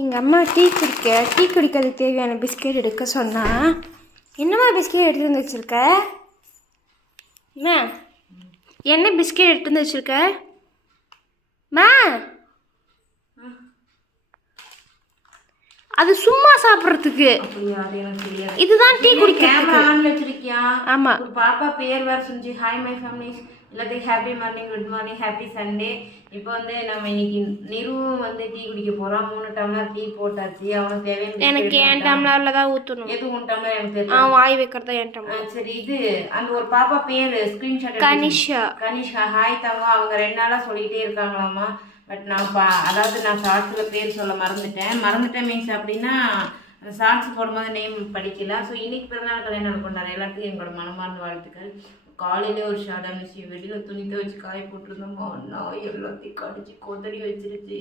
எங்கள் அம்மா டீ குடிக்கிறதுக்கு தேவையான பிஸ்கெட் எடுக்க சொன்னா. என்னம்மா பிஸ்கெட் எடுத்து வந்து வச்சுருக்க? என்ன பிஸ்கெட் எடுத்து வந்து வச்சுருக்க? அது சும்மா சாப்பிட்றதுக்கு. இதுதான் டீ குடிக்க. கேமரா ஆன்ல வச்சிருக்கியா? ஆமா. ஒரு பாப்பா பேர் வேற செஞ்சு ஹாய் மை ஃபேமிலி எல்லாத்தையும் happy morning, good morning, happy Sunday. இப்போ வந்து நம்ம இன்னைக்கு நிறுவும் வந்து டீ குடிக்க போறோம். 3 டம்ளர் டீ போட்டாச்சு. அவனுக்கு தேவையான எனக்கு என் டம்ளர்ல தான் ஊற்றணும். எது உன் டம்ளர் எனக்கு தெரியும். வாய் வைக்கிறதா என் டம்ளர். சரி, இது அந்த ஒரு பாப்பா பேர் ஸ்கிரீன்ஷாட் கனிஷா ஹாய் தங்க. அவங்க 2 நாளா சொல்லிட்டே இருக்காங்களாமா. பட் நான் அதாவது நான் ஷார்ட்ஸில் பேர் சொல்ல மறந்துட்டேன் மீன்ஸ் அப்படின்னா அந்த ஷார்ட்ஸ் போடும்போது நேம் படிக்கல. ஸோ இன்னைக்கு பிறந்தநாள் கல்யாணம் கொண்டாடுற எல்லாத்துக்கும் எங்களோட மனமார்ந்த வாழ்த்துக்கள். காலையிலே ஒரு ஷார்ட்டான விஷயம், வெளியில் துணி துவச்சி காய போட்டிருந்தோம். அண்ணா எல்லாத்தையும் கடிச்சு கொதறி வச்சிருச்சு.